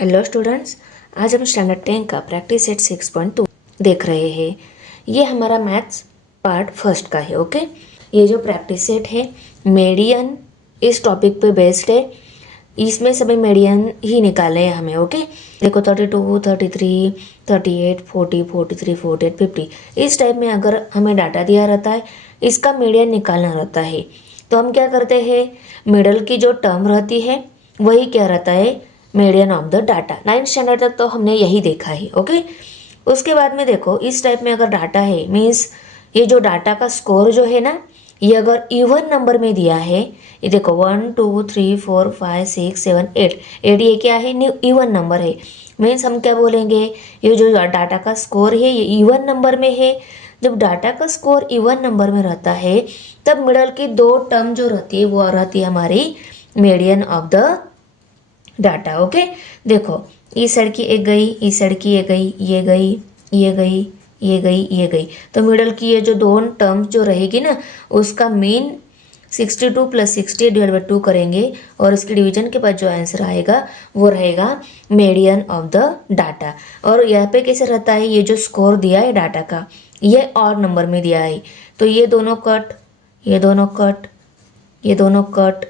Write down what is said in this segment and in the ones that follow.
Hello students, आज हम standard 10 का प्रैक्टिस सेट 6.2 देख रहे हैं। ये हमारा मैथ्स पार्ट फर्स्ट का है। ओके, ये जो प्रैक्टिस सेट है मीडियन इस टॉपिक पे बेस्ड है। इसमें सभी मीडियन ही निकालने हैं हमें। ओके, देखो 32, 33, 38, 40, 43, 48, 50 इस टाइप में अगर हमें डाटा दिया रहता है, इसका मीडियन निकालना रहता है, तो हम क्या करते हैं, मिडल की जो टर्म रहती है वही क्या रहता है, median of the data. 9th standard तक तो हमने यही देखा है। ओके, उसके बाद में देखो इस टाइप में अगर डाटा है, मीन्स ये जो डाटा का स्कोर जो है ना, ये अगर इवन नंबर में दिया है, ये देखो 1 2 3 4 5 6 7 8 8, ये क्या है, इवन नंबर है। मीन्स हम क्या बोलेंगे, ये जो डाटा का स्कोर है ये इवन नंबर में है। जब डाटा का स्कोर इवन नंबर में रहता है तब मिडल की दो टर्म जो रहती है वो रहती है हमारी median of the data. Okay, देखो इस साइड की एक गई, इस साइड की ये गई, ये गई, ये गई, ये गई, ये गई, तो मिडल की ये जो दोनों टर्म्स जो रहेगी ना, उसका मीन 62 + 60 / 2 करेंगे और उसके डिवीजन के बाद जो आंसर आएगा वो रहेगा मीडियन ऑफ द डाटा। और यहाँ पे कैसे रहता है, ये जो स्कोर दिया है डाटा का ये और नंबर में दिया है, तो ये दोनों कट, ये दोनों कट, ये दोनों कट,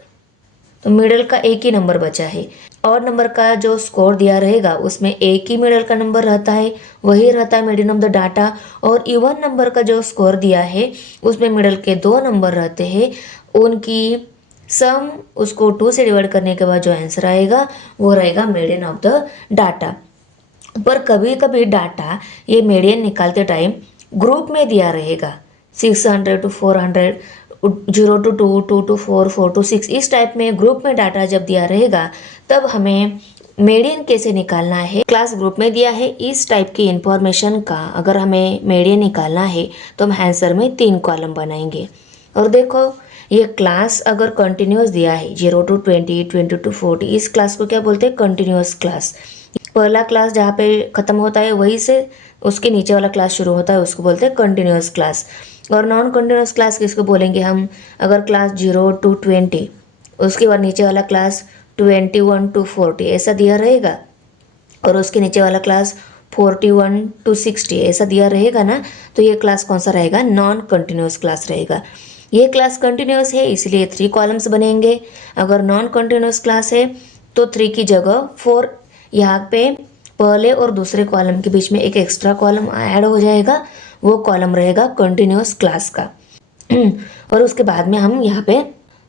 तो मिडल का एक ही नंबर बचा है। और नंबर का जो स्कोर दिया रहेगा उसमें एक ही मिडल का नंबर रहता है, वही रहता है मीडियन ऑफ द डाटा। और इवन नंबर का जो स्कोर दिया है उसमें मिडल के दो नंबर रहते हैं, उनकी सम उसको 2 से डिवाइड करने के बाद जो आंसर आएगा वो रहेगा मीडियन ऑफ द डाटा। पर कभी कभी डाटा ये मीडियन निकालते टाइम ग्रुप में दिया रहेगा, 600 to 400, 0 to 2, 2 to 4, 4 to 6 इस टाइप में ग्रुप में डाटा जब दिया रहेगा तब हमें मीडियन कैसे निकालना है। क्लास ग्रुप में दिया है इस टाइप की इंफॉर्मेशन का अगर हमें मीडियन निकालना है तो हम आंसर में 3 कॉलम बनाएंगे। और देखो ये क्लास अगर कंटिन्यूस दिया है 0 to 20, 20 to 40, इस क्लास को क्या बोलते हैं, कंटिन्यूस क्लास। पहला क्लास जहाँ पे ख़त्म होता है वहीं से उसके नीचे वाला क्लास शुरू होता है, उसको बोलते हैं कंटिन्यूस क्लास। और नॉन कंटिन्यूस क्लास किसको बोलेंगे हम, अगर क्लास 0 to 20 उसके बाद नीचे वाला क्लास 21 to 40 ऐसा दिया रहेगा, और उसके नीचे वाला क्लास 41 to 60 ऐसा दिया रहेगा ना, तो ये क्लास कौन सा रहेगा, नॉन कंटिन्यूस क्लास रहेगा। ये क्लास कंटिन्यूस है इसलिए 3 कॉलम्स बनेंगे। अगर नॉन कंटिन्यूस क्लास है तो 3 की जगह 4, यहाँ पे पहले और दूसरे कॉलम के बीच में एक एक्स्ट्रा कॉलम ऐड हो जाएगा, वो कॉलम रहेगा कंटिन्यूस क्लास का। और उसके बाद में हम यहाँ पे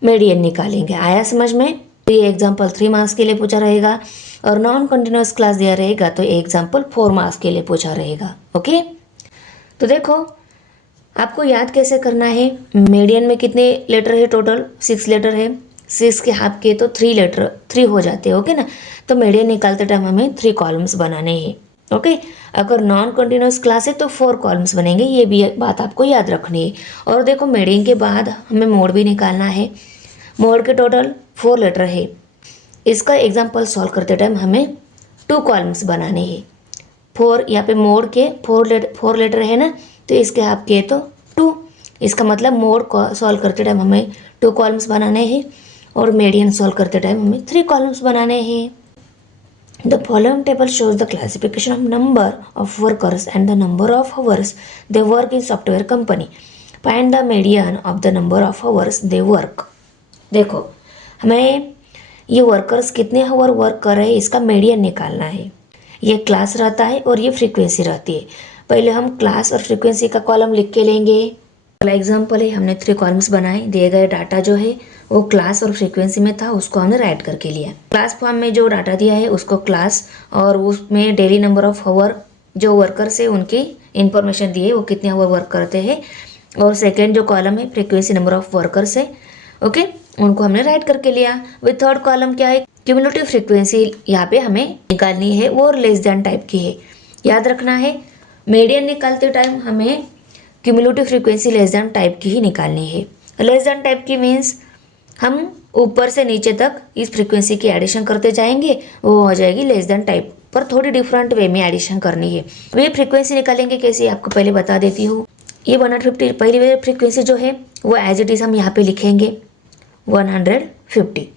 मीडियन निकालेंगे। आया समझ में? तो ये एग्जाम्पल 3 मार्क्स के लिए पूछा रहेगा, और नॉन कंटिन्यूस क्लास दिया रहेगा तो एग्जाम्पल 4 मार्क्स के लिए पूछा रहेगा। ओके, तो देखो आपको याद कैसे करना है, मीडियन में कितने लेटर है, टोटल 6 लेटर है, 6 के हाफ के तो 3 लेटर 3 हो जाते हैं। ओके ना, तो मीडियन निकालते टाइम हमें 3 कॉलम्स बनाने हैं। ओके, अगर नॉन कंटिन्यूस क्लास है तो 4 कॉलम्स बनेंगे, ये भी एक बात आपको याद रखनी है। और देखो मीडियन के बाद हमें मोड भी निकालना है। मोड के टोटल 4 लेटर है, इसका एग्जाम्पल सॉल्व करते टाइम हमें 2 कॉलम्स बनाने हैं। 4 यहाँ पे मोड के 4 लेटर है ना, तो इसके हाफ के तो 2, इसका मतलब मोड सॉल्व करते टाइम हमें 2 कॉलम्स बनाने हैं, और मीडियन सॉल्व करते टाइम हमें 3 कॉलम्स बनाने हैं। The following table shows the classification of number of workers and the number of hours they work in software company. Find the median of the number of hours they work. देखो हमें ये workers कितने our work कर रहे हैं इसका median निकालना है। ये क्लास रहता है और ये फ्रीक्वेंसी रहती है। पहले हम क्लास और फ्रीक्वेंसी का कॉलम लिख के लेंगे। पहला एग्जाम्पल है, हमने 3 कॉलम्स बनाए, दिए गए डाटा जो है वो क्लास और फ्रीक्वेंसी में था, उसको हमने राइट करके लिया। क्लास फॉर्म में जो डाटा दिया है उसको क्लास, और उसमें डेली नंबर ऑफ आवर जो वर्कर्स है उनकी इंफॉर्मेशन दी है, वो कितने आवर वर्क करते हैं। और सेकेंड जो कॉलम है फ्रीक्वेंसी नंबर ऑफ वर्कर्स है, ओके, उनको हमने राइट करके लिया। विथ थर्ड कॉलम क्या है, क्यूमुलेटिव फ्रीक्वेंसी यहाँ पे हमें निकालनी है, वो लेस देन टाइप की है। याद रखना है मीडियन निकालते टाइम हमें cumulative frequency less than type की ही निकालनी है। लेस देन टाइप की मीन्स हम ऊपर से नीचे तक इस फ्रीक्वेंसी की एडिशन करते जाएंगे, वो हो जाएगी लेस देन टाइप, पर थोड़ी डिफरेंट वे में एडिशन करनी है। तो ये फ्रीक्वेंसी निकालेंगे कैसे आपको पहले बता देती हूँ। ये 150 पहली फ्रीक्वेंसी जो है वो एज इट इज़ हम यहाँ पे लिखेंगे 150।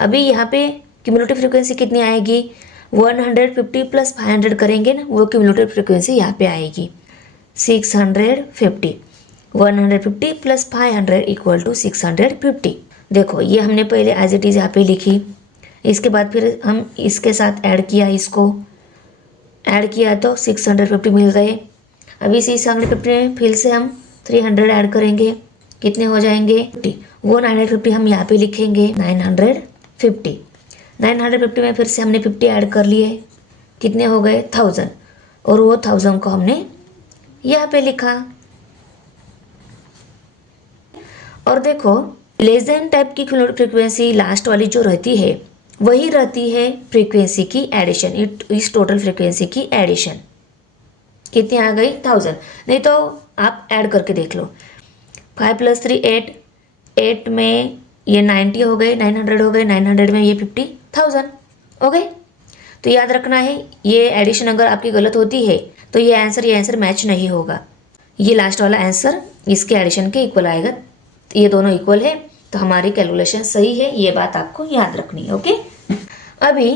अभी यहाँ पे क्यूमुलेटिव फ्रीक्वेंसी कितनी आएगी, 150 प्लस 500 करेंगे ना, वो क्यूमुलेटिव फ्रिक्वेंसी यहाँ पे आएगी 650। 150 प्लस 500 इक्वल टू 650। देखो ये हमने पहले एज इट इज़ यहाँ पे लिखी, इसके बाद फिर हम इसके साथ ऐड किया, इसको ऐड किया तो 650 मिल गए। अभी 650 में फिर से हम 300 ऐड करेंगे, कितने हो जाएंगे 50। वो 950 हम यहाँ पे लिखेंगे 950। 950 में फिर से हमने 50 ऐड कर लिए, कितने हो गए 1000, और वो 1000 को हमने यहाँ पे लिखा। और देखो लेस देन टाइप की फ्रीक्वेंसी लास्ट वाली जो रहती है वही रहती है फ्रीक्वेंसी की एडिशन, इस टोटल फ्रीक्वेंसी की एडिशन। कितनी आ गई 1000, नहीं तो आप ऐड करके देख लो। 5 + 3 8, 8 में ये 90 हो गए, 900 हो गए, 900 में ये 50,000 हो गए। तो याद रखना है ये एडिशन अगर आपकी गलत होती है तो ये आंसर मैच नहीं होगा। ये लास्ट वाला आंसर इसके एडिशन के इक्वल आएगा, ये दोनों इक्वल है तो हमारी कैलकुलेशन सही है, ये बात आपको याद रखनी है। ओके, अभी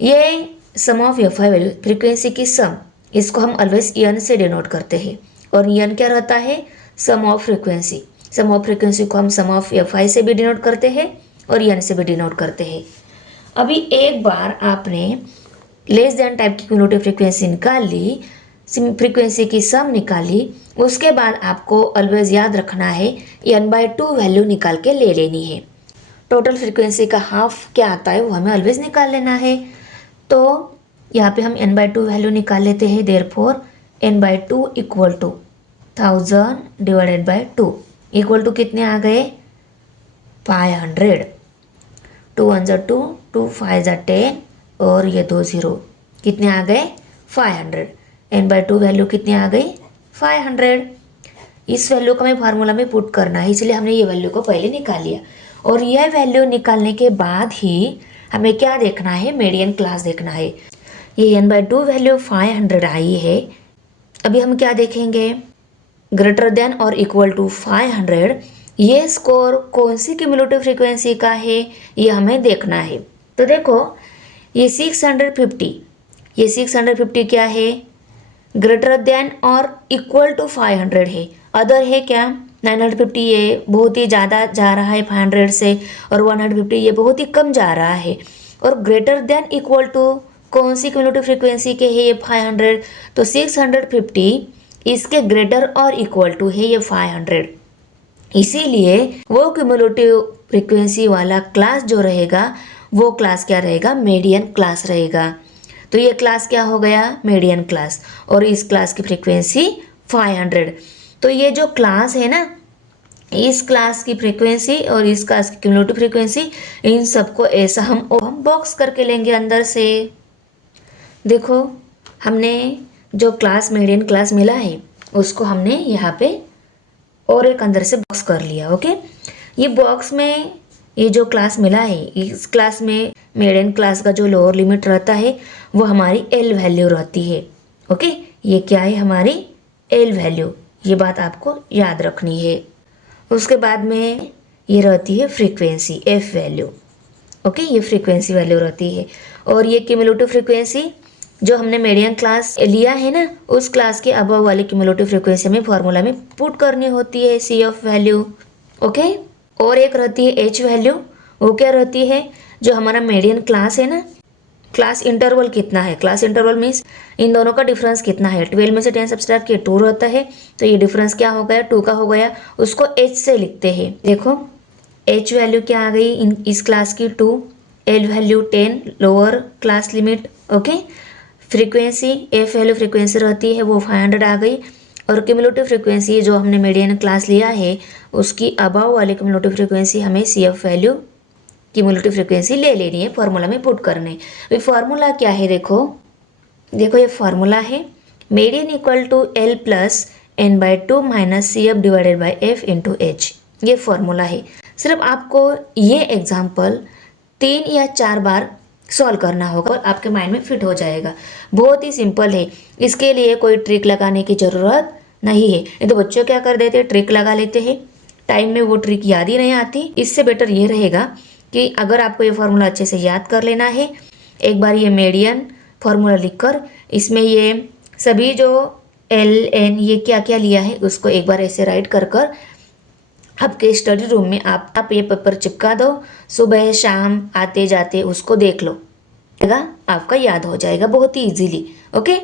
ये सम ऑफ एफआई वैल्यू फ्रीक्वेंसी की सम, इसको हम ऑलवेज एन से डिनोट करते हैं, और एन क्या रहता है sum of frequency. Sum of frequency को हम सम ऑफ एफआई से भी डिनोट करते हैं और एन से भी डिनोट करते हैं। अभी एक बार आपने लेस देन टाइप की क्यूमुलेटिव फ्रीक्वेंसी निकाल ली, फ्रीक्वेंसी की सम निकाली, उसके बाद आपको ऑलवेज याद रखना है n/2 वैल्यू निकाल के ले लेनी है। टोटल फ्रीक्वेंसी का हाफ क्या आता है वो हमें ऑलवेज निकाल लेना है। तो यहाँ पे हम n/2 वैल्यू निकाल लेते हैं। Therefore n/2 equal to 1000 divided by 2 equal to कितने आ गए 500। 2 1 = 2, 2 5 = 10 और ये 2 0 कितने आ गए 500। n/2 वैल्यू कितनी आ गई 500। इस वैल्यू को हमें फार्मूला में पुट करना है, इसलिए हमने ये वैल्यू को पहले निकाल लिया। और यह वैल्यू निकालने के बाद ही हमें क्या देखना है मीडियन क्लास देखना है। ये n/2 वैल्यू 500 आई है। अभी हम क्या देखेंगे ग्रेटर देन और इक्वल टू 500, ये स्कोर कौन सी क्यूमुलेटिव फ्रीक्वेंसी का है ये हमें देखना है। तो देखो ये 650, ये 650 क्या है ग्रेटर देन और इक्वल टू 500 है। अदर है क्या 950, ये बहुत ही ज़्यादा जा रहा है 500 से, और 150 ये बहुत ही कम जा रहा है। और ग्रेटर देन इक्वल टू कौन सी क्यूमुलेटिव फ्रीक्वेंसी के है ये 500, तो 650 इसके ग्रेटर और इक्वल टू है ये 500। इसीलिए वो क्यूमुलेटिव फ्रीक्वेंसी वाला क्लास जो रहेगा वो क्लास क्या रहेगा मीडियन क्लास रहेगा। तो ये क्लास क्या हो गया मीडियन क्लास, और इस क्लास की फ्रीक्वेंसी 500। तो ये जो क्लास है ना इस क्लास की फ्रीक्वेंसी और इस क्लास की क्यूमुलेटिव फ्रीक्वेंसी, इन सबको ऐसा हम बॉक्स करके लेंगे अंदर से। देखो हमने जो क्लास मीडियन क्लास मिला है उसको हमने यहाँ पे और एक अंदर से बॉक्स कर लिया। ओके, ये बॉक्स में ये जो क्लास मिला है इस क्लास में मीडियन क्लास का जो लोअर लिमिट रहता है वो हमारी एल वैल्यू रहती है। ओके, ये क्या है हमारी एल वैल्यू, ये बात आपको याद रखनी है। उसके बाद में ये रहती है फ्रीक्वेंसी एफ वैल्यू। ओके, ये फ्रीक्वेंसी वैल्यू रहती है। और ये क्यूमुलेटिव फ्रीक्वेंसी जो हमने मीडियन क्लास लिया है ना उस क्लास के अबव वाली क्यूमुलेटिव फ्रीक्वेंसी में फार्मूला में पुट करनी होती है सी ऑफ वैल्यू। ओके, और एक रहती है एच वैल्यू, वो क्या रहती है जो हमारा मीडियन क्लास है ना क्लास इंटरवल कितना है, क्लास इंटरवल मीन्स इन दोनों का डिफरेंस कितना है। 12 में से 10 सब्सट्रैक्ट किया 2 रहता है, तो ये डिफरेंस क्या हो गया 2 का हो गया, उसको एच से लिखते हैं। देखो एच वैल्यू क्या आ गई इस क्लास की 2, L value 10 lower class limit. Okay, frequency F value frequency रहती है वो 500 आ गई, और क्यूमुलेटिव फ्रीक्वेंसी जो हमने मीडियन क्लास लिया है उसकी अबव वाली क्यूमुलेटिव फ्रीक्वेंसी हमें C F value cumulative frequency ले लेनी है, फार्मूला में पुट करने। ये फार्मूला क्या है देखो ये फार्मूला है median equal to L plus n/2 minus C F divided by F into H, ये फार्मूला है। सिर्फ आपको ये एग्जाम्पल 3 या 4 बार सॉल्व करना होगा और आपके माइंड में फिट हो जाएगा। बहुत ही सिंपल है, इसके लिए कोई ट्रिक लगाने की ज़रूरत नहीं है। नहीं तो बच्चों क्या कर देते हैं ट्रिक लगा लेते हैं, टाइम में वो ट्रिक याद ही नहीं आती। इससे बेटर ये रहेगा कि अगर आपको ये फार्मूला अच्छे से याद कर लेना है एक बार ये मीडियन फॉर्मूला लिखकर इसमें ये सभी जो एल एन ये क्या क्या लिया है उसको एक बार ऐसे राइट कर कर आपके स्टडी रूम में आप ये पेपर चिपका दो, सुबह शाम आते जाते उसको देख लो, आपका याद हो जाएगा बहुत ही इजीली। ओके,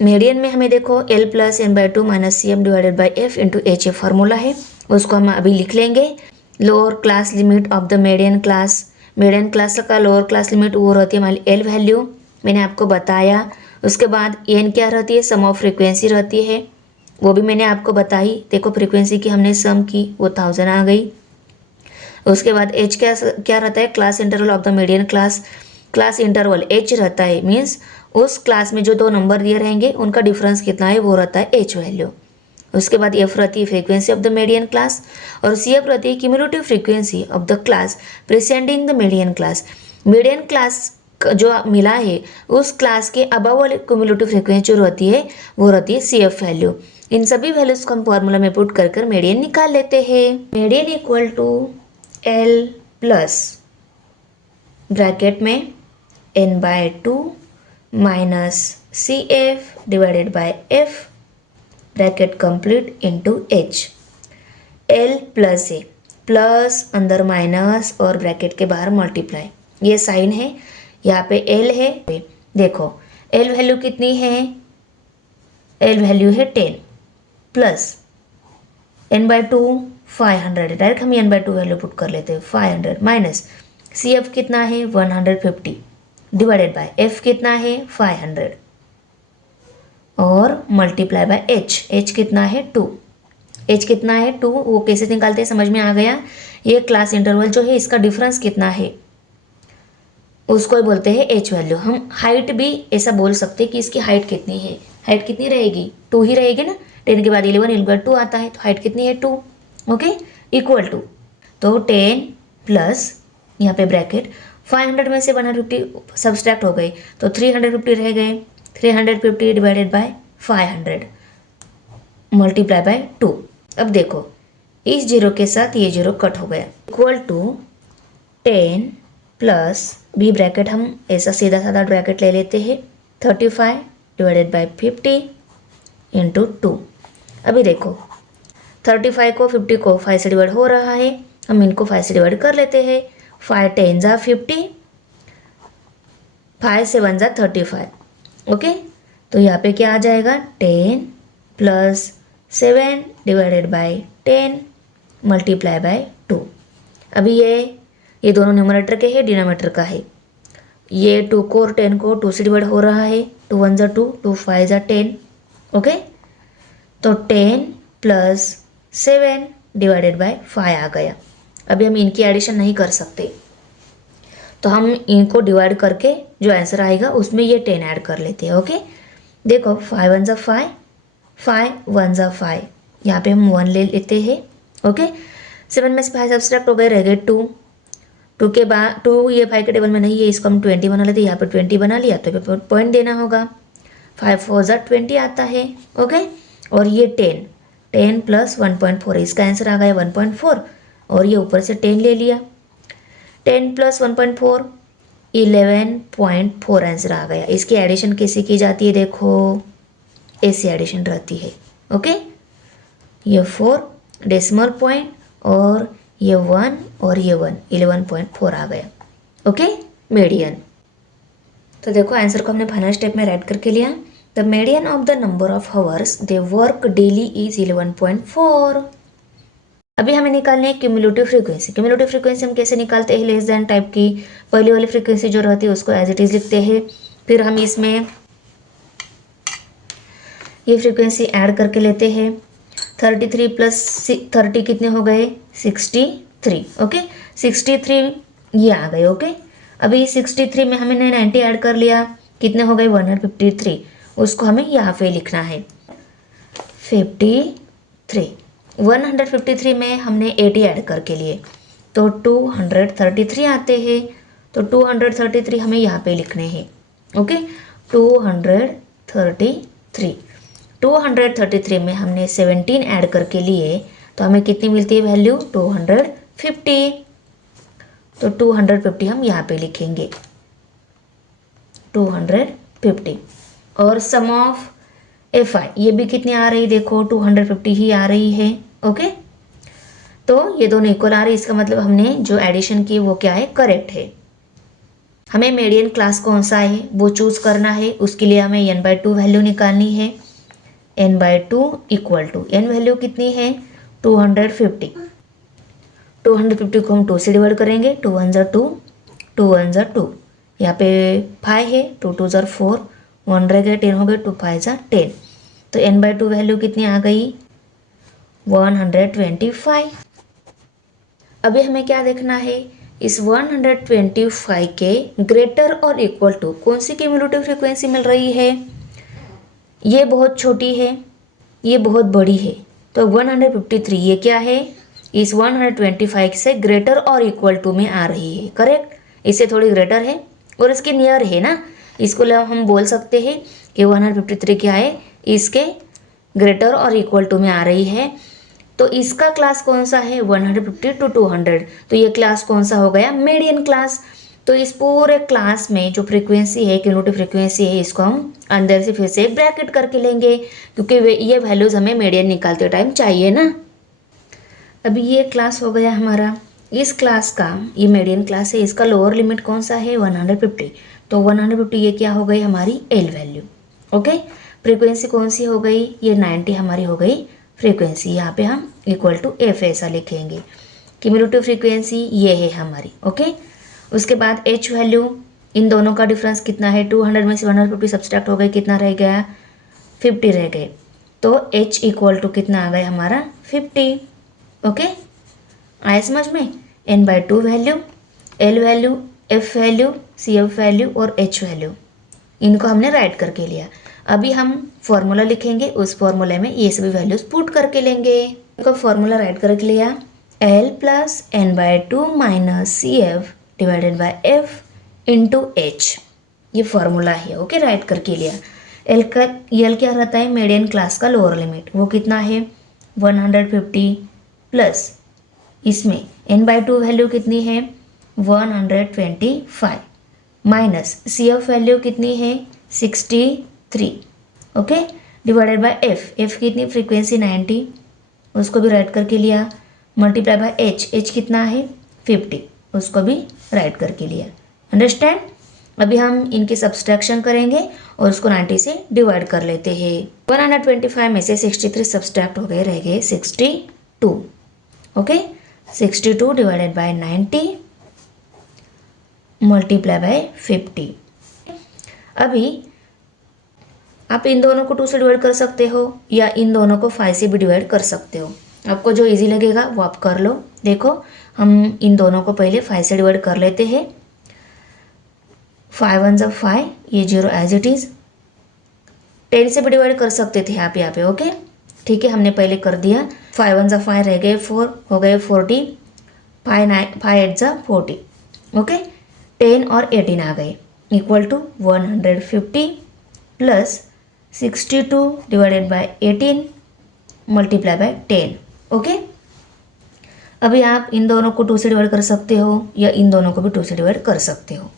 मीडियन में हमें देखो L plus N by two minus C M divided by F into H ए फार्मूला है, उसको हम अभी लिख लेंगे। Lower class limit of the median class का लोअर क्लास लिमिट वो रहती है हमारी एल वैल्यू, मैंने आपको बताया। उसके बाद एन क्या रहती है, सम ऑफ फ्रीक्वेंसी रहती है, वो भी मैंने आपको बताई। देखो फ्रीक्वेंसी की हमने सम की, वो 1000 आ गई। उसके बाद एच क्या रहता है, class interval of the median class interval H रहता है, मीन्स उस क्लास में जो दो नंबर दिए रहेंगे उनका डिफरेंस कितना है वो रहता है एच वैल्यू। उसके बाद एफ रहती है frequency of the median class और सी एफ रहती है cumulative frequency of the class preceding the median class. Median class जो मिला है उस क्लास के अबव वाले क्यूमुलेटिव फ्रीक्वेंसी जो रहती है वो रहती है सी एफ वैल्यू। इन सभी वैल्यूज को हम फॉर्मूला में पुट कर कर मीडियन निकाल लेते हैं। Median equal to L plus bracket में N by two minus C F divided by F bracket complete into H. L plus है, प्लस अंदर माइनस और ब्रैकेट के बाहर मल्टीप्लाई, ये साइन है। यहाँ पे एल है, देखो एल वैल्यू कितनी है, एल वैल्यू है 10 plus N by two 500, direct हम N by two value put कर लेते हैं 500 माइनस सी एफ कितना है 150 डिवाइडेड बाय एफ कितना है 500 और मल्टीप्लाई बाय एच, एच कितना है 2, एच कितना है 2, वो कैसे निकालते हैं समझ में आ गया। ये क्लास इंटरवल जो है इसका डिफरेंस कितना है उसको बोलते हैं एच वैल्यू। हम हाइट भी ऐसा बोल सकते हैं कि इसकी हाइट कितनी है, हाइट कितनी रहेगी 2 ही रहेगी ना, 10 के बाद 11 2 आता है तो हाइट कितनी है 2। ओके, इक्वल टू, तो 10 प्लस यहाँ पे ब्रैकेट 500 में से 150 सब्सट्रैक्ट हो गए तो 350 रह गए, 350 डिवाइडेड बाय 500 मल्टीप्लाई बाय 2। अब देखो इस जीरो के साथ ये जीरो कट हो गया, equal to 10 plus B bracket हम ऐसा सीधा साधा ब्रैकेट ले लेते हैं 35 डिवाइडेड बाय 50 इंटू 2। अभी देखो 35 को 50 को 5 से डिवाइड हो रहा है, हम इनको 5 से डिवाइड कर लेते हैं। 5 10 जा 50, 5 से 1 जा 35। ओके, तो यहाँ पे क्या आ जाएगा 10 plus 7 divided by 10 multiply by 2। अभी ये दोनों न्यूमरेटर के है, डिनोमिनेटर का है। ये 2 को और 10 को 2 से डिवाइड हो रहा है, 2 1 जा 2, 2 5 जा 10। ओके, तो 10 प्लस 7 डिवाइडेड बाय 5 आ गया। अभी हम इनकी एडिशन नहीं कर सकते तो हम इनको डिवाइड करके जो आंसर आएगा उसमें ये 10 ऐड कर लेते हैं। ओके, देखो 5 1 जा 5, 5 1 जा 5, यहाँ पे हम 1 ले लेते हैं। ओके, 7 में से 5 सब्सट्रैक्ट हो गए, रह गए 2, 2 के बाद 2 ये 5 के टेबल में नहीं है, इसको हम 20 बना लेते हैं। यहाँ पर 20 बना लिया तो पे पॉइंट देना होगा, 5 4 जा 20 आता है। ओके, और ये 10 प्लस 1.4 इसका आंसर आ गया 1.4 और ये ऊपर से 10 ले लिया, 10 प्लस 1.4 11.4 आंसर आ गया। इसकी एडिशन कैसे की जाती है, देखो ऐसी एडिशन रहती है। ओके, ये 4 डेसिमल पॉइंट और ये 1 और ये 1 11.4 आ गया। Okay, median. तो देखो आंसर को हमने फाइनल स्टेप में राइट करके लिया। The median of the number of hours they work daily is 11.4। अभी हमें निकालनी है क्यूमुलेटिव फ्रीक्वेंसी। क्यूमुलेटिव फ्रीक्वेंसी हम कैसे निकालते हैं, लेस देन टाइप की पहली वाली फ्रीक्वेंसी जो रहती है उसको एज इट इज लिखते हैं, फिर हम इसमें ये फ्रीक्वेंसी ऐड करके लेते हैं। 33 प्लस 30 कितने हो गए 63। ओके, 63 ये आ गए। ओके, अभी 63 में हमने 90 ऐड कर लिया, कितने हो गए 153, उसको हमें यहाँ पे लिखना है 53। 153 में हमने 80 ऐड करके लिए तो 233 आते हैं, तो 233 हमें यहाँ पे लिखने हैं। ओके, 233 में हमने 17 ऐड करके लिए तो हमें कितनी मिलती है वैल्यू 250, तो 250 हम यहाँ पे लिखेंगे। 250 और सम ऑफ एफ आई ये भी कितनी आ रही, देखो 250 ही आ रही है। ओके, तो ये दोनों इक्वल आ रही, इसका मतलब हमने जो एडिशन की वो क्या है, करेक्ट है। हमें मीडियन क्लास कौन सा है वो चूज करना है, उसके लिए हमें n/2 वैल्यू निकालनी है। n/2 equal to n value कितनी है 250। 250 को हम 2 से डिवाइड करेंगे, 2 1 ज़ा 2, 2 1 ज़ा 2, यहाँ पे 5 है, 2 2 ज़ा 4, 1 रह गए, 10 हो गए, 2 5 ज़ा 10, तो n/2 वैल्यू कितनी आ गई 125। अभी हमें क्या देखना है, इस 125 के ग्रेटर और इक्वल टू कौन सी क्यूमुलेटिव फ्रीक्वेंसी मिल रही है, ये बहुत छोटी है, ये बहुत बड़ी है, तो 153 ये क्या है, इस 125 से ग्रेटर और इक्वल टू में आ रही है, करेक्ट, इससे थोड़ी ग्रेटर है और इसके नियर है ना, इसको हम बोल सकते हैं कि 153 क्या है, इसके ग्रेटर और इक्वल टू में आ रही है। तो इसका क्लास कौन सा है 150 to 200, तो ये क्लास कौन सा हो गया, मीडियन क्लास। तो इस पूरे क्लास में जो फ्रीक्वेंसी है, क्यूमुलेटिव फ्रीक्वेंसी है, इसको हम अंदर से फिर से ब्रैकेट करके लेंगे, क्योंकि ये वैल्यूज हमें मीडियन निकालते टाइम चाहिए ना। अभी ये क्लास हो गया हमारा, इस क्लास का ये मीडियन क्लास है, इसका लोअर लिमिट कौन सा है 150, तो 150 ये क्या हो गई हमारी एल वैल्यू। ओके, फ्रीक्वेंसी कौन सी हो गई, ये 90 हमारी हो गई फ्रीक्वेंसी, यहाँ पे हम इक्वल टू एफ ऐसा लिखेंगे। क्यूमुलेटिव फ्रीक्वेंसी ये है हमारी। ओके, उसके बाद एच वैल्यू, इन दोनों का डिफरेंस कितना है, 200 में से 150 सब्सट्रैक्ट हो गए, कितना रह गया 50 रह गए, तो एच इक्वल टू कितना आ गया हमारा 50। ओके, आया समझ में, n/2 value, L value, F value, C F value और एच वैल्यू, इनको हमने राइट करके लिया। अभी हम फॉर्मूला लिखेंगे, उस फॉर्मूले में ये सभी वैल्यूज पुट करके लेंगे। इनको फॉर्मूला राइट करके लिया, L plus n/2 minus C F divided by F into H, ये फॉर्मूला है। ओके, राइट करके लिया। L क्या रहता है, मीडियन क्लास का लोअर लिमिट, वो कितना है 150 प्लस इसमें n/2 वैल्यू कितनी है 125 माइनस सी एफ वैल्यू कितनी है 63। ओके, डिवाइडेड बाय एफ कितनी फ्रीक्वेंसी 90, उसको भी राइट करके लिया, मल्टीप्लाई बाय एच कितना है 50, उसको भी राइट करके लिया। अंडरस्टैंड। अभी हम इनकी सब्सट्रैक्शन करेंगे और उसको 90 से डिवाइड कर लेते हैं। 125 में से 63 सब्सट्रैक्ट हो गए, रह गए 62। Okay, 62 divided bye 90 multiply by 50। अभी आप इन दोनों को 2 से डिवाइड कर सकते हो या इन दोनों को 5 से भी डिवाइड कर सकते हो, आपको जो इजी लगेगा वो आप कर लो। देखो, हम इन दोनों को पहले 5 से डिवाइड कर लेते हैं। 5 1 ज़ा 5, ये 0 एज इट इज़। 10 से भी डिवाइड कर सकते थे आप यहाँ पे। ओके, ठीक है, हमने पहले कर दिया। 5 1 ज़ा 5 रह गए 4, हो गए 40, 5 8 ज़ा 40। ओके, 10 और 18 आ गए, equal to 150 plus 62 divided by 18 multiply by 10। Okay, अभी आप इन दोनों को 2 से डिवाइड कर सकते हो या इन दोनों को भी 2 से डिवाइड कर सकते हो।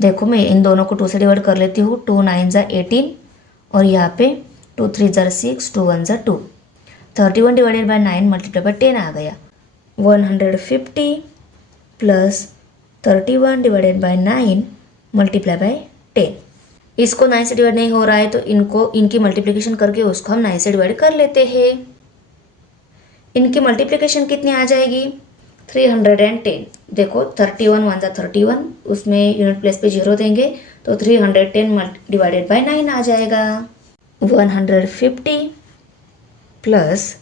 देखो, मैं इन दोनों को 2 से डिवाइड कर लेती हूँ। 2 9 ज़ा 18 और यहाँ पे 2 3 ज़ा 6, 2 1 ज़ा 2, 31 डिवाइडेड बाय 9 मल्टीप्लाई बाय 10 आ गया। 150 plus 31 divided by 9 multiply by 10। इसको 9 से डिवाइड नहीं हो रहा है तो इनकी मल्टीप्लिकेशन करके उसको हम 9 से डिवाइड कर लेते हैं। इनकी मल्टीप्लिकेशन कितनी आ जाएगी 310। देखो, 31 1 ज़ा 31, उसमें यूनिट प्लेस पे 0 देंगे तो 310 डिवाइडेड बाय 9 आ जाएगा। 150 प्लस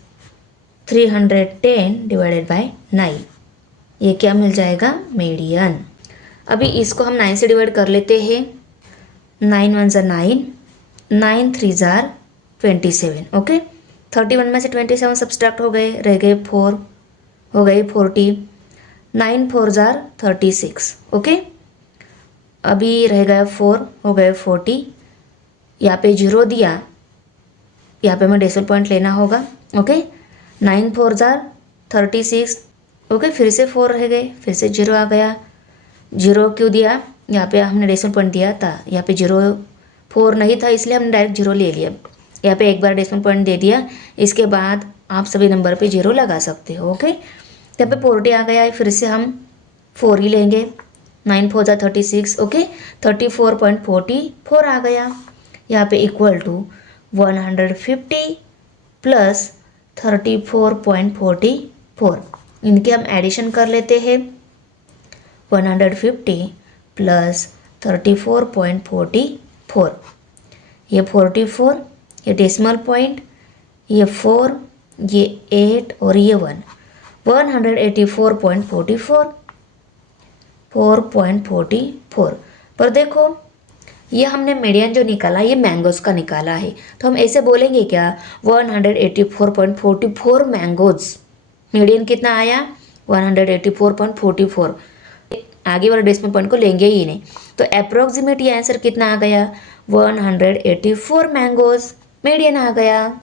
310 डिवाइडेड बाय 9, ये क्या मिल जाएगा मीडियन। अभी इसको हम 9 से डिवाइड कर लेते हैं। 9 1 ज़ा 9, 9 3 ज़ा 27। ओके, 31 में से 27 सब्सट्रैक्ट हो गए, रह गए 4, हो गए 40, 9 4 ज़ा 36। ओके, अभी रह गया 4, हो गए 40, यहाँ पे 0 दिया, यहाँ पे हमें डेसिमल पॉइंट लेना होगा। ओके, 9 4 ज़ा 36। ओके, फिर से 4 रह गए, फिर से 0 आ गया। 0 क्यों दिया, यहाँ पे हमने डेसिमल पॉइंट दिया था, यहाँ पे 0.4 नहीं था इसलिए हमने डायरेक्ट 0 ले लिया। यहाँ पे एक बार डेसिमल पॉइंट दे दिया, इसके बाद आप सभी नंबर पे 0 लगा सकते हो। ओके, यहाँ पे 40 आ गया है, फिर से हम 4 ही लेंगे। 9 4 जा 36। ओके, 34.44 आ गया। यहाँ पे इक्वल टू 150 प्लस 34.44। इनके हम एडिशन कर लेते हैं। 150 प्लस 34.44, ये 44, ये डेसिमल पॉइंट, ये 4, ये 8 और ये 1, 184.44, 4.44। पर देखो ये हमने मीडियन जो निकाला ये मैंगोज का निकाला है, तो हम ऐसे बोलेंगे क्या, 184.44 मैंगोज। मीडियन कितना आया, 184.44। आगे वाले डेसिमल पॉइंट को लेंगे ही नहीं, तो अप्रोक्सीमेट ये आंसर कितना आ गया, 184 मैंगोज। मीडियन आ गया।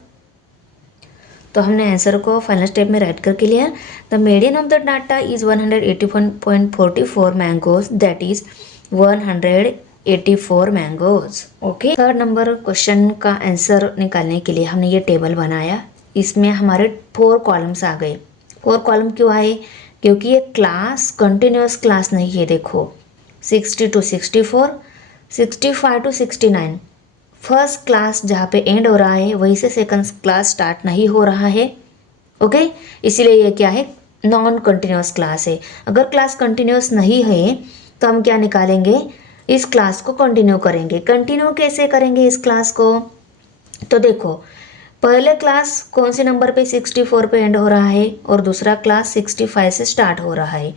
तो हमने आंसर को फाइनल स्टेप में राइट करके लिया। The median of the data is 181.44 mangoes, that is 184 mangoes. Okay, third number question का आंसर निकालने के लिए हमने ये टेबल बनाया। इसमें हमारे 4 कॉलम्स आ गए। 4 कॉलम क्यों आए, क्योंकि ये क्लास कंटिन्यूस क्लास नहीं है। देखो 60 to 64, 65 to 69 फर्स्ट क्लास जहाँ पे एंड हो रहा है वहीं से सेकंड क्लास स्टार्ट नहीं हो रहा है। ओके, इसीलिए ये क्या है, नॉन कंटिन्यूस क्लास है। अगर क्लास कंटिन्यूस नहीं है तो हम क्या निकालेंगे, इस क्लास को कंटिन्यू करेंगे। कंटिन्यू कैसे करेंगे इस क्लास को, तो देखो पहले क्लास कौन से नंबर पे 64 पे एंड हो रहा है और दूसरा क्लास 65 से स्टार्ट हो रहा है।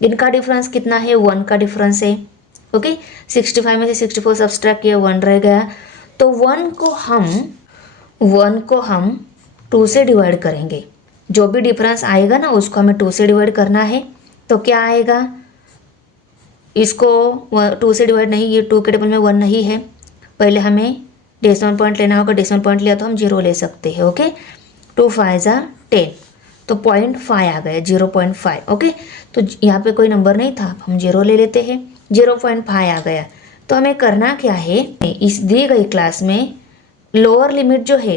इनका डिफरेंस कितना है, 1 का डिफरेंस है। ओके, 65 में से 64 सब्सट्रैक्ट किया, 1 रह गया। तो 1 को हम 2 से डिवाइड करेंगे। जो भी डिफरेंस आएगा ना उसको हमें 2 से डिवाइड करना है। तो क्या आएगा, इसको 2 से डिवाइड नहीं, ये 2 के टेबल में 1 नहीं है। पहले हमें डेसिमल पॉइंट लेना होगा। डेसिमल पॉइंट लिया तो हम 0 ले सकते हैं। ओके, 2 5 जा 10, तो 0.5 आ गया, 0.5। ओके, तो यहाँ पे कोई नंबर नहीं था, हम 0 ले लेते हैं। 0.5 आ गया। तो हमें करना क्या है, इस दी गई क्लास में लोअर लिमिट जो है,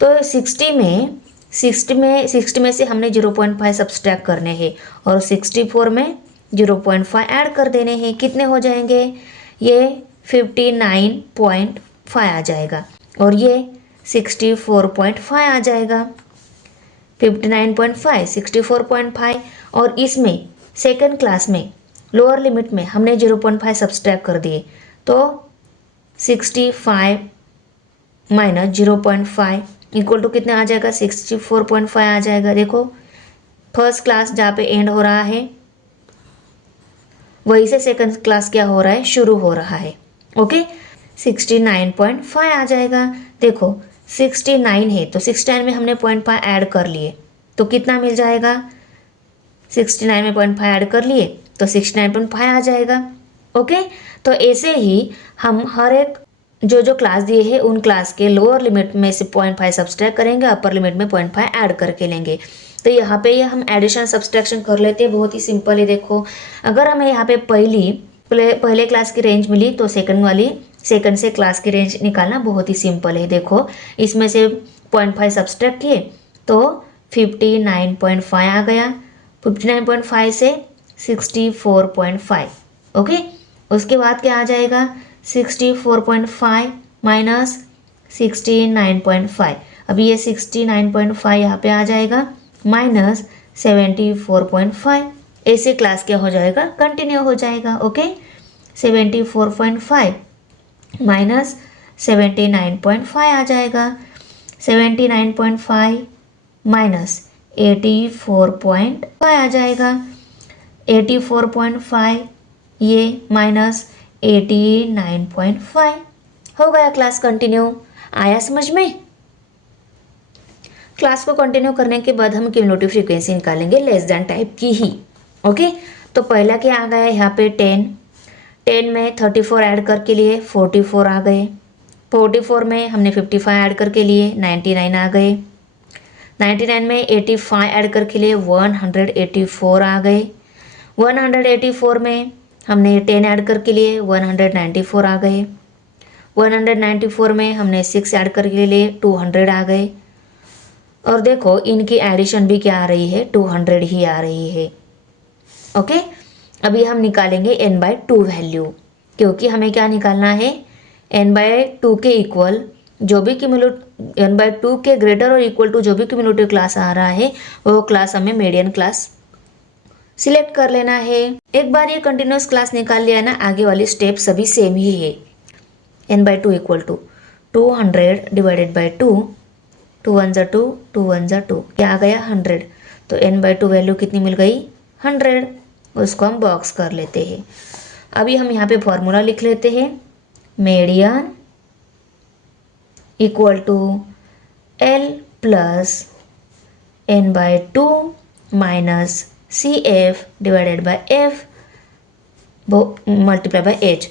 तो 60 में से हमने 0.5 सब्सट्रैक्ट करने हैं और 64 में 0.5 ऐड कर देने हैं। कितने हो जाएंगे, ये 59.5 आ जाएगा और ये 64.5 आ जाएगा। 59.5, 64.5 और इसमें सेकंड क्लास में लोअर लिमिट में हमने 0.5 सब्सट्रैक्ट कर दिए, तो 65 माइनस 0.5 इक्वल टू कितने आ जाएगा, 64.5 आ जाएगा। देखो फर्स्ट क्लास जहाँ पे एंड हो रहा है वहीं से सेकंड क्लास क्या हो रहा है, शुरू हो रहा है। ओके, 69.5 आ जाएगा। देखो 69 है तो 69 में हमने 0.5 ऐड कर लिए तो कितना मिल जाएगा, 69 में 0.5 ऐड कर लिए तो 69.5 आ जाएगा। ओके, तो ऐसे ही हम हर एक जो क्लास दिए हैं उन क्लास के लोअर लिमिट में से 0.5 सब्सट्रैक्ट करेंगे, अपर लिमिट में 0.5 ऐड करके लेंगे। तो यहाँ पे हम एडिशन सब्सट्रैक्शन कर लेते हैं, बहुत ही सिंपल है। देखो अगर हमें यहाँ पे पहले क्लास की रेंज मिली तो सेकंड से क्लास की रेंज निकालना बहुत ही सिंपल है। देखो इसमें से 0.5 सब्सट्रैक्ट किए तो 59.5 आ गया। 59.5 से 64.5। ओके, उसके बाद क्या आ जाएगा, 64.5 माइनस 69.5। अब ये 69.5 यहाँ पे आ जाएगा माइनस 74.5। ऐसे क्लास क्या हो जाएगा, कंटिन्यू हो जाएगा। ओके, 74.5 माइनस 79.5 आ जाएगा। 79.5 माइनस 84.5 आ जाएगा। 84.5 ये माइनस 89.5 हो गया। क्लास कंटिन्यू आया समझ में। क्लास को कंटिन्यू करने के बाद हम क्यूमुलेटिव फ्रीक्वेंसी निकालेंगे लेस देन टाइप की ही। ओके, तो पहला क्या आ गया यहाँ पे 10 में 34 ऐड करके लिए 44 आ गए। 44 में हमने 55 ऐड करके लिए 99 आ गए। 99 में 85 ऐड करके लिए 184 आ गए। 184 में हमने 10 ऐड करके लिए 194 आ गए। 194 में हमने 6 ऐड करके लिए 200 आ गए। और देखो इनकी एडिशन भी क्या आ रही है, 200 ही आ रही है। ओके, अभी हम निकालेंगे n/2 वैल्यू, क्योंकि हमें क्या निकालना है, n/2 के इक्वल जो भी क्यूमुलेटिव, n/2 के ग्रेटर और इक्वल टू जो भी क्यूमुलेटिव क्लास आ रहा है वो क्लास हमें मीडियन क्लास सिलेक्ट कर लेना है। एक बार ये कंटिन्यूस क्लास निकाल लिया ना, आगे वाली स्टेप सभी सेम ही है। n/2 equal to 200 divided by 2, 2 1 जा 2, 2 1 जा 2, क्या आ गया 100। तो n/2 वैल्यू कितनी मिल गई 100। उसको हम बॉक्स कर लेते हैं। अभी हम यहाँ पे फॉर्मूला लिख लेते हैं, median equal to L plus n/2 minus CF divided by F multiply by H।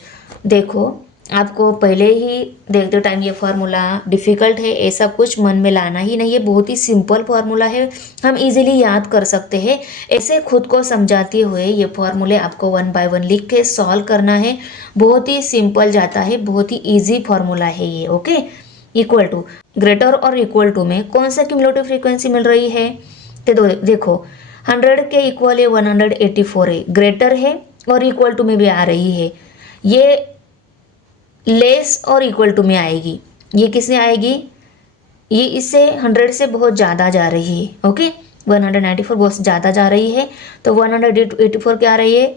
देखो आपको पहले ही देखते टाइम ये फार्मूला डिफ़िकल्ट है ऐसा कुछ मन में लाना ही नहीं है, बहुत ही सिंपल फार्मूला है, हम इजीली याद कर सकते हैं। ऐसे खुद को समझाते हुए ये फार्मूले आपको 1 बाय 1 लिख के सॉल्व करना है, बहुत ही सिंपल जाता है, बहुत ही ईजी फार्मूला है ये। ओके, इक्वल टू ग्रेटर और इक्वल टू में कौन सा क्यूमुलेटिव फ्रीक्वेंसी मिल रही है, तो देखो 100 के इक्वल है 184 है, ग्रेटर है और इक्वल टू में भी आ रही है। ये लेस और इक्वल टू में आएगी, ये किससे आएगी, ये इससे 100 से बहुत ज़्यादा जा रही है। ओके, 194 बहुत ज़्यादा जा रही है, तो 184 क्या आ रही है,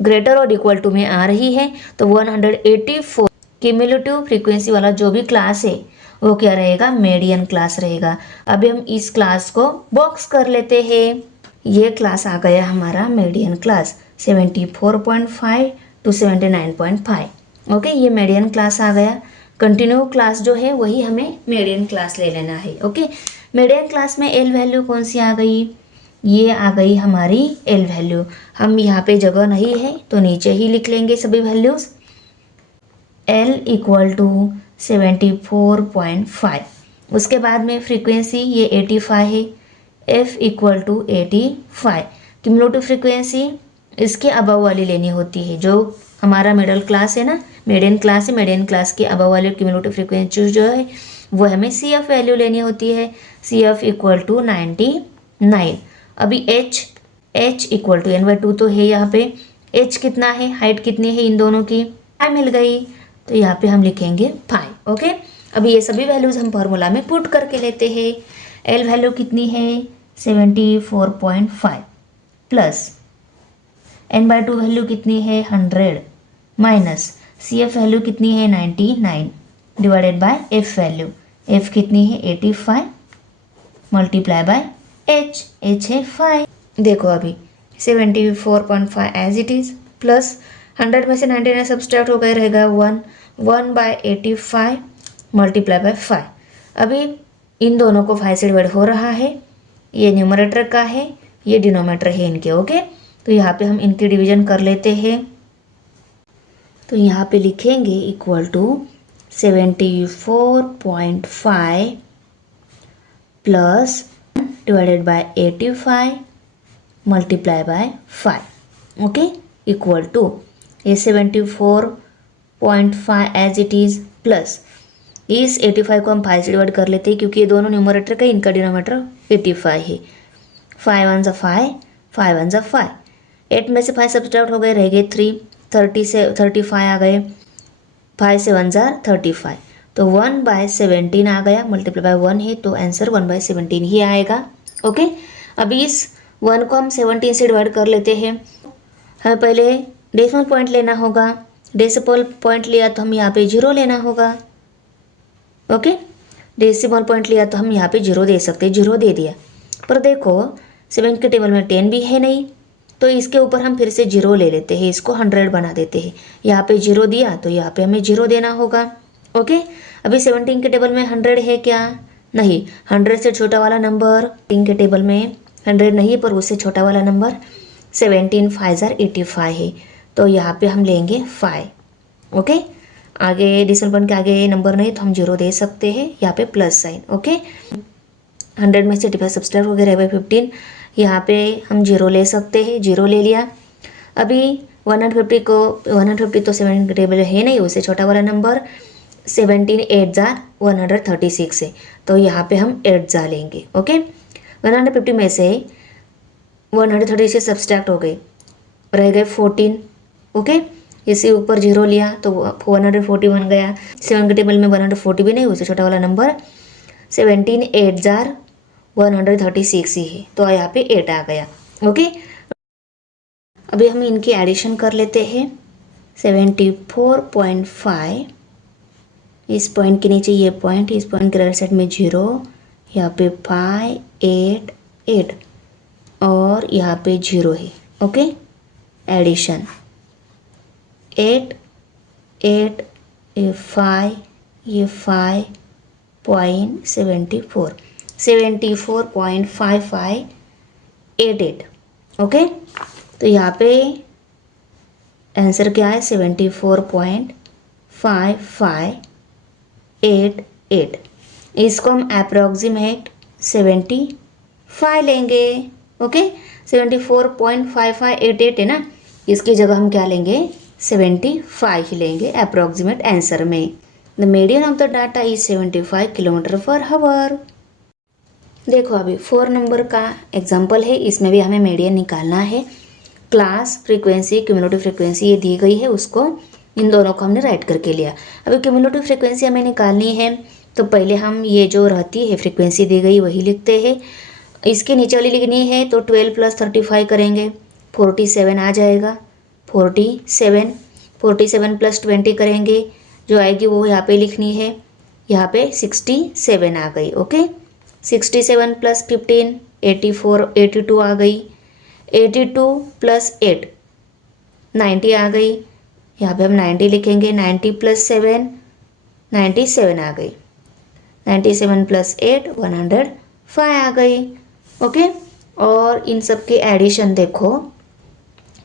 ग्रेटर और इक्वल टू में आ रही है। तो 184 क्यूमुलेटिव फ्रीक्वेंसी वाला जो भी क्लास है वो क्या रहेगा, मीडियन क्लास रहेगा। अभी हम इस क्लास को बॉक्स कर लेते हैं। ये क्लास आ गया हमारा मीडियन क्लास 74.5 टू 79.5। ओके, ये मीडियन क्लास आ गया। कंटिन्यू क्लास जो है वही हमें मीडियन क्लास ले लेना है। ओके, मीडियन क्लास में एल वैल्यू कौन सी आ गई, ये आ गई हमारी एल वैल्यू। हम यहाँ पे जगह नहीं है तो नीचे ही लिख लेंगे सभी वैल्यूज़। एल इक्वल टू 74.5, उसके बाद में फ्रीक्वेंसी ये 85 है, F equal to 85। Cumulative frequency इसके अबव वाली लेनी होती है, जो हमारा मिडिल क्लास है ना, मीडियन क्लास है, मीडियन क्लास के अबव वाले क्यूमुलेटिव फ्रीक्वेंसी जो है वो हमें सी एफ वैल्यू लेनी होती है, सी एफ इक्वल टू 99। अभी एच इक्वल टू n/2 तो है यहाँ पे, एच कितना है, हाइट कितनी है इन दोनों की, 5 मिल गई, तो यहाँ पे हम लिखेंगे 5। ओके, अभी ये सभी वैल्यूज़ हम फार्मूला में पुट करके लेते हैं। एल वैल्यू कितनी है 74.5 प्लस n/2 वैल्यू कितनी है 100 माइनस CF वैल्यू कितनी है 99 divided by F value, F कितनी है 85 मल्टीप्लाई बाय H है 5। देखो अभी 74.5 एज इट इज़ प्लस 100 में से 99 सब्सट्रैक्ट हो गए, रहेगा 1 बाय 85 मल्टीप्लाई बाय 5। अभी इन दोनों को 5 से डिवाइड हो रहा है, ये न्यूमरेटर का है, ये डिनोमिनेटर है इनके। ओके, तो यहाँ पे हम इनके डिवीजन कर लेते हैं, तो यहाँ पे लिखेंगे equal to 74.5 plus divided by 85 multiply by 5। Okay, equal to ये 74.5 एज इट इज़ प्लस इस 85 को हम 5 से डिवाइड कर लेते हैं, क्योंकि ये दोनों न्यूमरेटर का, इनका डिनोमिनेटर 85 है। 5 1 जा 5, 5 1 जा 5, 8 में से 5 सब्सट्रैक्ट हो गए, रह गए 3, 30 से 35 आ गए, 5 से 1 जा 35, तो 1 बाय 17 आ गया, मल्टीप्लाई बाय 1 है तो आंसर 1 बाय 17 ही आएगा। ओके, अभी इस 1 को हम 17 से डिवाइड कर लेते हैं। हमें पहले डेसिमल पॉइंट लेना होगा, डेसिमल पॉइंट लिया तो हम यहाँ पे 0 लेना होगा। ओके, डेसिमल पॉइंट लिया तो हम यहाँ पे 0 दे सकते हैं, 0 दे दिया, पर देखो 7 के टेबल में 10 भी है नहीं, तो इसके ऊपर हम फिर से 0 ले लेते हैं, इसको 100 बना देते हैं। यहाँ पे 0 दिया तो यहाँ पे हमें 0 देना होगा। ओके, अभी 17 के टेबल में 100 है क्या, नहीं, 100 से छोटा वाला नंबर 3 के टेबल में 100 नहीं, पर उससे छोटा वाला नंबर 17 5 85 है, तो यहाँ पे हम लेंगे 5। ओके, आगे डिसिमल पॉइंट के आगे नंबर नहीं तो हम 0 दे सकते हैं, यहाँ पे प्लस साइन। ओके, 100 में से 85 सब्सट्रैक्ट हो गया, रह गए 15, यहाँ पे हम 0 ले सकते हैं, 0 ले लिया। अभी 150 को 150 तो 7 के टेबल है नहीं, उससे छोटा वाला नंबर 17 8 जार 136 है, तो यहाँ पे हम 8 जार लेंगे। ओके, 150 में से 130 से सब्सट्रैक्ट हो गए, रह गए 14। ओके, इसी ऊपर जीरो लिया तो 140 बन गया। 7 के टेबल में 140 भी नहीं, उससे छोटा वाला नंबर 17 8 जार 136 ही है, तो यहाँ पे 8 आ गया। ओके, अभी हम इनकी एडिशन कर लेते हैं। 74.5, इस पॉइंट के नीचे ये पॉइंट, इस पॉइंट के राइट साइड में 0, यहाँ पे 5 8 8 और यहाँ पे 0 है। ओके, एडिशन 8 8 ये 5 ये 5.74 74.5588। ओके, तो यहाँ पे आंसर क्या है 74.5588। इसको हम अप्रॉक्सीमेट 75 लेंगे। ओके, 74.5588 है ना, इसकी जगह हम क्या लेंगे 75 ही लेंगे अप्रॉक्सीमेट आंसर में। The median of the data is 75 kilometre पर हावर। देखो अभी 4 नंबर का एग्जाम्पल है, इसमें भी हमें मीडियन निकालना है। क्लास, फ्रीक्वेंसी, क्यूमुलेटिव फ्रीक्वेंसी ये दी गई है, उसको इन दोनों को हमने राइट करके लिया। अभी क्यूमुलेटिव फ्रीक्वेंसी हमें निकालनी है, तो पहले हम ये जो रहती है फ्रीक्वेंसी दी गई वही लिखते हैं। इसके नीचे वाली लिखनी है तो 12 + 35 करेंगे, 47 आ जाएगा। 47 + 20 करेंगे, जो आएगी वो यहाँ पे लिखनी है। यहाँ पे 67 आ गई। ओके, 67 + 15 82 आ गई। 82 + 8 90 आ गई। यहाँ पे हम 90 लिखेंगे। 90 + 7 97 आ गई। 97 + 8 105 आ गई। ओके, और इन सब के एडिशन देखो,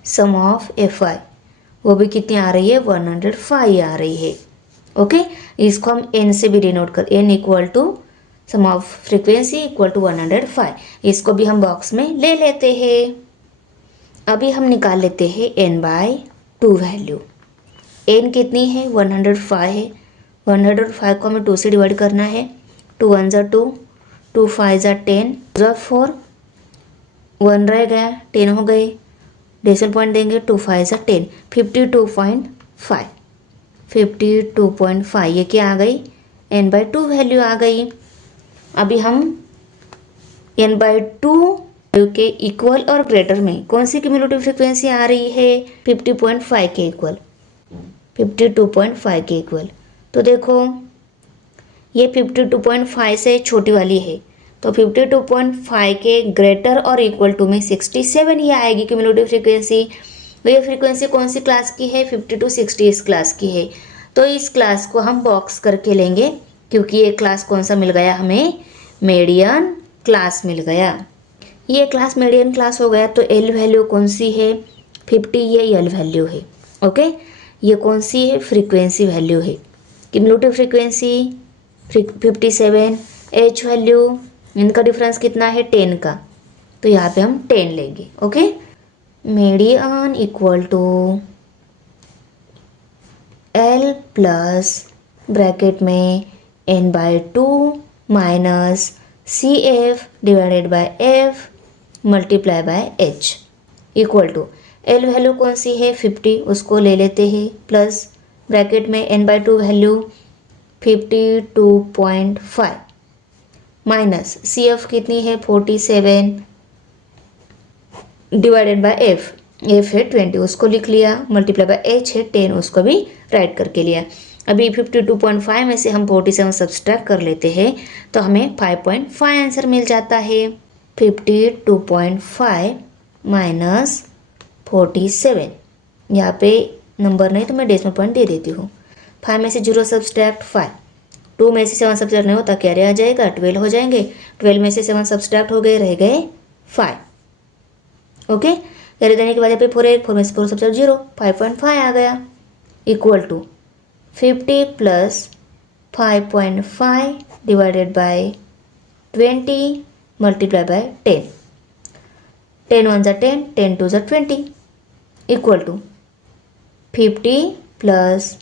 सम ऑफ FI वो भी कितनी आ रही है 105 आ रही है। ओके, इसको हम n से भी डिनोट कर, n = सम ऑफ फ्रीक्वेंसी = 105। इसको भी हम बॉक्स में ले लेते हैं। अभी हम निकाल लेते हैं n/2 वैल्यू। n कितनी है 105 है। 105 को हमें 2 से डिवाइड करना है। 2 × 1 = 2, 2 × 5 = 10, 4 1 रह गया, 10 हो गए। डेसिमल पॉइंट देंगे, 2 × 5 = 10, 52.5 52.5 ये क्या आ गई n/2 वैल्यू आ गई। अभी हम n/2 के इक्वल और ग्रेटर में कौन सी क्यूमुलेटिव फ्रीक्वेंसी आ रही है 50.5 के इक्वल, 52.5 के इक्वल। तो देखो ये 52.5 से छोटी वाली है, तो 52.5 के ग्रेटर और इक्वल टू में 67 ही आएगी क्यूमुलेटिव फ्रीक्वेंसी। तो ये फ्रीक्वेंसी कौन सी क्लास की है 50 to 60 इस क्लास की है। तो इस क्लास को हम बॉक्स करके लेंगे, क्योंकि ये क्लास कौन सा मिल गया हमें मीडियन क्लास मिल गया। ये क्लास मीडियन क्लास हो गया। तो एल वैल्यू कौन सी है 50, ये एल वैल्यू है। ओके, ये कौन सी है फ्रीक्वेंसी वैल्यू है, क्यूमुलेटिव फ्रीक्वेंसी 57, एच वैल्यू, इनका डिफरेंस कितना है 10 का, तो यहाँ पे हम 10 लेंगे। Okay, median = L plus bracket में n/2 minus CF divided by F multiply by H equal to L value कौन सी है 50, उसको ले लेते हैं, प्लस ब्रैकेट में n/2 वैल्यू 52.5 माइनस CF कितनी है 47 डिवाइडेड बाय F है 20, उसको लिख लिया, मल्टीप्लाई बाय H है 10, उसको भी राइट करके लिया। अभी 52.5 में से हम 47 सब्सट्रैक्ट कर लेते हैं, तो हमें 5.5 आंसर मिल जाता है। 52.5 माइनस 47, यहाँ पे नंबर नहीं तो मैं डेसिमल पॉइंट दे देती हूँ। 5 में से 0 सब्सट्रैक्ट 5, 2 में से 7 सब्सट्रैक्ट नहीं होता, कैरी आ जाएगा, 12 हो जाएंगे। 12 में से 7 सब्सट्रैक्ट हो गए, रह गए 5। ओके, कैरी देने के बाद यहाँ पे 4 में से 4 सब्सट्रैक्ट 0, 5.5 आ गया equal to 50 + 5.5 divided by 20 multiply by 10, 10 × 1 = 10, 10 × 2 = 20 equal to 50 plus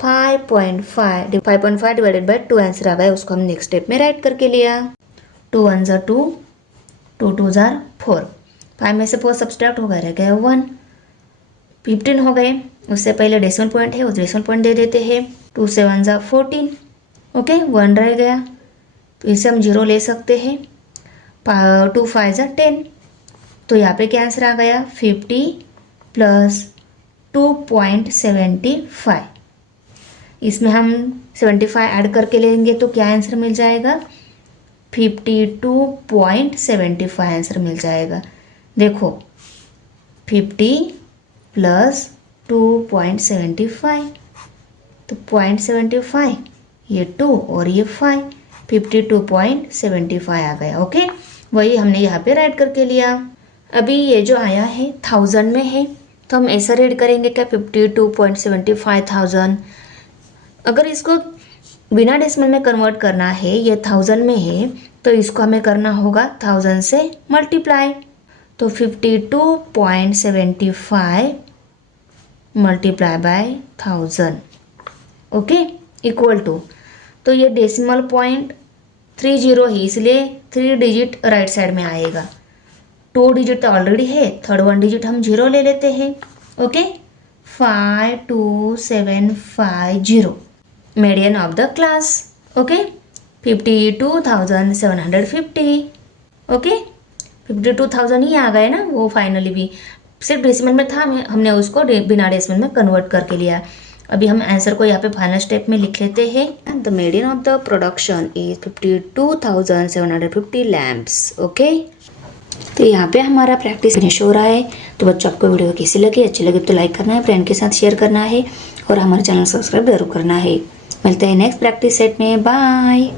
5.5 divided by 2 answer आ गया, उसको हम नेक्स्ट स्टेप में राइट करके लिया। 2 1 ज़ा 2, 2 2 ज़ा 4, 5 में से 4 सब्सट्रैक्ट हो गया, रह गया 1। 15 हो गए, उससे पहले डेसिमल पॉइंट है, उस डेसिमल पॉइंट दे देते हैं। 2 7 ज़ा 14, ओके 1 रह गया, तो इसे हम 0 ले सकते हैं। 2 5 ज़ा 10, तो यहाँ पे क्या आंसर आ गया 50 प्लस 2.75। इसमें हम 75 ऐड करके लेंगे तो क्या आंसर मिल जाएगा 52.75 आंसर मिल जाएगा। देखो 50 प्लस 2.75, तो 0.75 ये 2 और ये 5, 52.75 आ गया। ओके, वही हमने यहाँ पे राइट करके लिया। अभी ये जो आया है 1000 में है, तो हम ऐसा रीड करेंगे क्या 52.75,000। अगर इसको बिना डेसिमल में कन्वर्ट करना है, ये 1000 में है, तो इसको हमें करना होगा 1000 से मल्टीप्लाई। तो 52.75 multiply by 1000, okay equal to, तो ये डेसिमल पॉइंट 30 है, इसलिए 3 डिजिट राइट साइड में आएगा। 2 डिजिट तो ऑलरेडी है, थर्ड 1 डिजिट हम 0 ले लेते हैं। Okay 52750 median of the class. Okay 52,750। Okay 52,000 ही आ गए ना, वो फाइनली भी सिर्फ डेसिमल में था, हमने उसको बिना डेसिमल में कन्वर्ट करके लिया। अभी हम आंसर को यहाँ पे फाइनल स्टेप में लिख लेते हैं। The median of the production is 52,750 lamps. Okay, तो यहाँ पे हमारा प्रैक्टिस फिनिश हो रहा है। तो बच्चों आपको वीडियो कैसी लगी, अच्छी लगी तो लाइक करना है, फ्रेंड के साथ शेयर करना है और हमारे चैनल सब्सक्राइब जरूर करना है। मिलते हैं नेक्स्ट प्रैक्टिस सेट में, बाय।